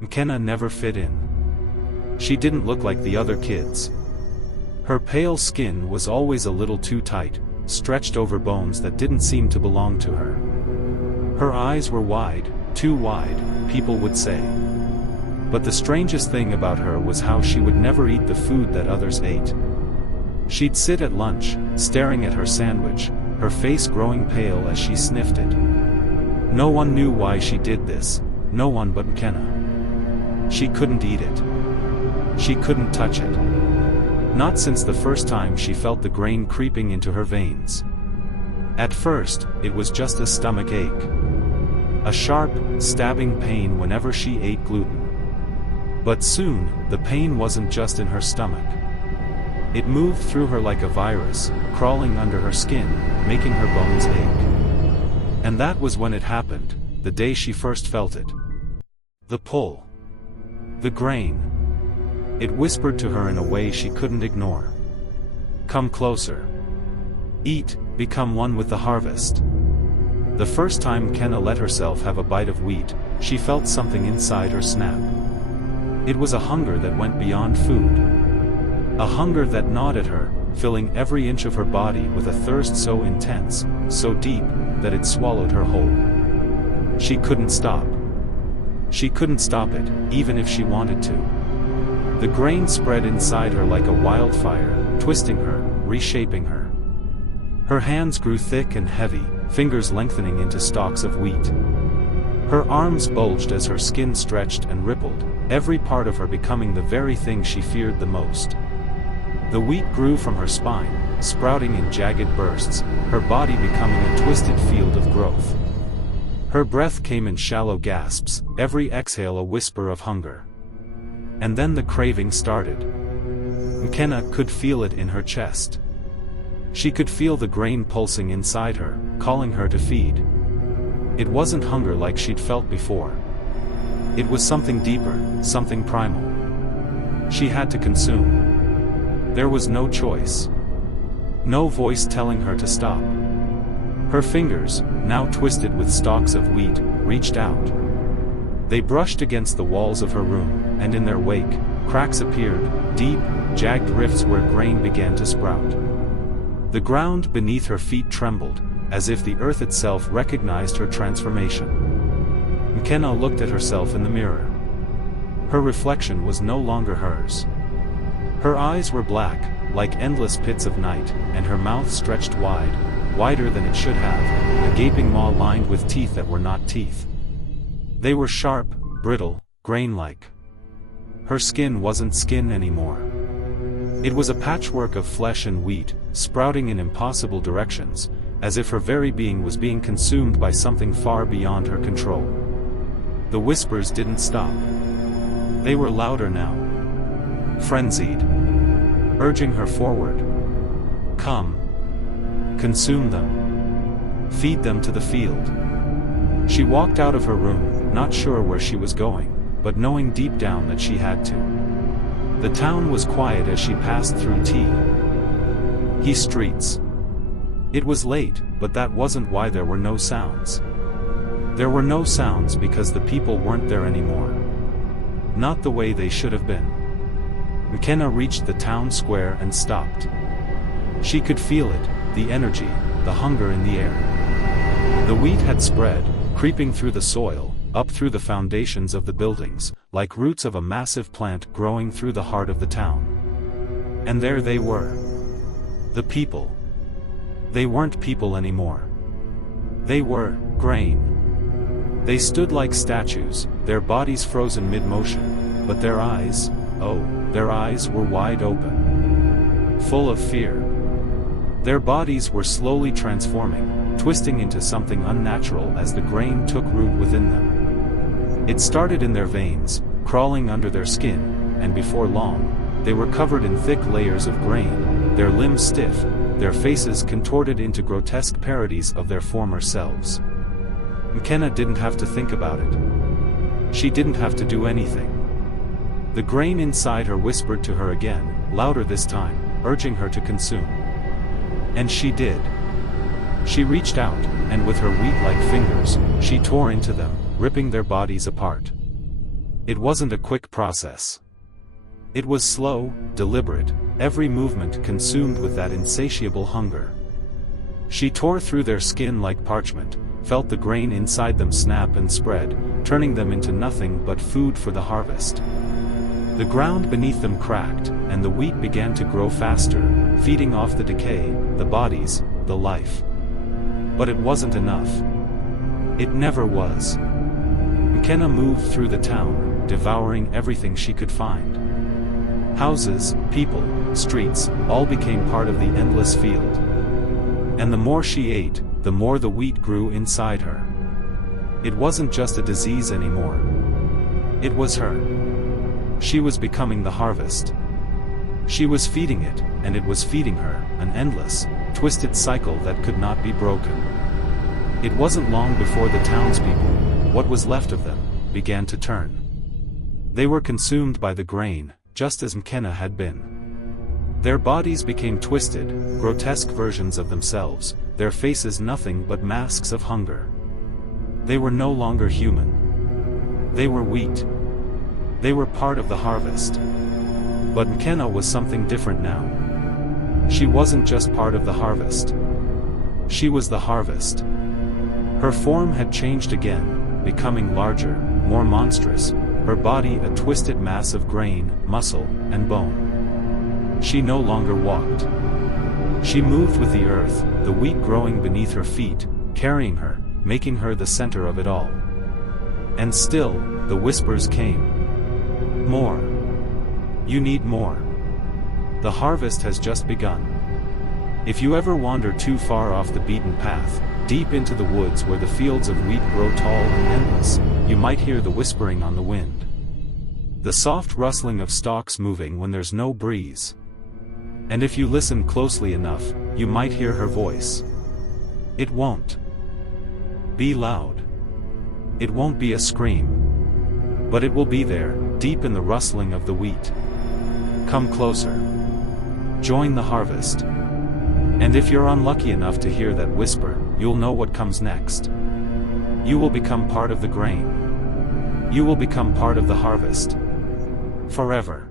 Mkenna never fit in. She didn't look like the other kids. Her pale skin was always a little too tight, stretched over bones that didn't seem to belong to her. Her eyes were wide, too wide, people would say. But the strangest thing about her was how she would never eat the food that others ate. She'd sit at lunch, staring at her sandwich, her face growing pale as she sniffed it. No one knew why she did this, no one but Mkenna. She couldn't eat it. She couldn't touch it. Not since the first time she felt the grain creeping into her veins. At first, it was just a stomach ache. A sharp, stabbing pain whenever she ate gluten. But soon, the pain wasn't just in her stomach. It moved through her like a virus, crawling under her skin, making her bones ache. And that was when it happened, the day she first felt it. The pull. The grain. It whispered to her in a way she couldn't ignore. Come closer. Eat, become one with the harvest. The first time Mkenna let herself have a bite of wheat, she felt something inside her snap. It was a hunger that went beyond food. A hunger that gnawed at her, filling every inch of her body with a thirst so intense, so deep, that it swallowed her whole. She couldn't stop. She couldn't stop it, even if she wanted to. The grain spread inside her like a wildfire, twisting her, reshaping her. Her hands grew thick and heavy, fingers lengthening into stalks of wheat. Her arms bulged as her skin stretched and rippled, every part of her becoming the very thing she feared the most. The wheat grew from her spine, sprouting in jagged bursts, her body becoming a twisted field of growth. Her breath came in shallow gasps, every exhale a whisper of hunger. And then the craving started. Mkenna could feel it in her chest. She could feel the grain pulsing inside her, calling her to feed. It wasn't hunger like she'd felt before. It was something deeper, something primal. She had to consume. There was no choice. No voice telling her to stop. Her fingers, now twisted with stalks of wheat, reached out. They brushed against the walls of her room, and in their wake, cracks appeared, deep, jagged rifts where grain began to sprout. The ground beneath her feet trembled, as if the earth itself recognized her transformation. Mkenna looked at herself in the mirror. Her reflection was no longer hers. Her eyes were black, like endless pits of night, and her mouth stretched wide, wider than it should have, a gaping maw lined with teeth that were not teeth. They were sharp, brittle, grain-like. Her skin wasn't skin anymore. It was a patchwork of flesh and wheat, sprouting in impossible directions, as if her very being was being consumed by something far beyond her control. The whispers didn't stop. They were louder now. Frenzied. Urging her forward. Come. Consume them. Feed them to the field. She walked out of her room, not sure where she was going, but knowing deep down that she had to. The town was quiet as she passed through T Streets. It was late, but that wasn't why there were no sounds. There were no sounds because the people weren't there anymore. Not the way they should have been. Mkenna reached the town square and stopped. She could feel it, the energy, the hunger in the air. The wheat had spread, creeping through the soil, up through the foundations of the buildings, like roots of a massive plant growing through the heart of the town. And there they were. The people. They weren't people anymore. They were grain. They stood like statues, their bodies frozen mid-motion, but their eyes, oh, their eyes were wide open. Full of fear. Their bodies were slowly transforming, twisting into something unnatural as the grain took root within them. It started in their veins, crawling under their skin, and before long, they were covered in thick layers of grain, their limbs stiff, their faces contorted into grotesque parodies of their former selves. Mkenna didn't have to think about it. She didn't have to do anything. The grain inside her whispered to her again, louder this time, urging her to consume. And she did. She reached out, and with her wheat-like fingers, she tore into them, ripping their bodies apart. It wasn't a quick process. It was slow, deliberate, every movement consumed with that insatiable hunger. She tore through their skin like parchment, felt the grain inside them snap and spread, turning them into nothing but food for the harvest. The ground beneath them cracked, and the wheat began to grow faster, feeding off the decay, the bodies, the life. But it wasn't enough. It never was. Mkenna moved through the town, devouring everything she could find. Houses, people, streets, all became part of the endless field. And the more she ate, the more the wheat grew inside her. It wasn't just a disease anymore. It was her. She was becoming the harvest. She was feeding it, and it was feeding her, an endless, twisted cycle that could not be broken. It wasn't long before the townspeople, what was left of them, began to turn. They were consumed by the grain, just as Mkenna had been. Their bodies became twisted, grotesque versions of themselves, their faces nothing but masks of hunger. They were no longer human. They were wheat. They were part of the harvest. But Mkenna was something different now. She wasn't just part of the harvest. She was the harvest. Her form had changed again, becoming larger, more monstrous, her body a twisted mass of grain, muscle, and bone. She no longer walked. She moved with the earth, the wheat growing beneath her feet, carrying her, making her the center of it all. And still, the whispers came. More. You need more. The harvest has just begun. If you ever wander too far off the beaten path, deep into the woods where the fields of wheat grow tall and endless, you might hear the whispering on the wind. The soft rustling of stalks moving when there's no breeze. And if you listen closely enough, you might hear her voice. It won't be loud. It won't be a scream. But it will be there, deep in the rustling of the wheat. Come closer. Join the harvest. And if you're unlucky enough to hear that whisper, you'll know what comes next. You will become part of the grain. You will become part of the harvest. Forever.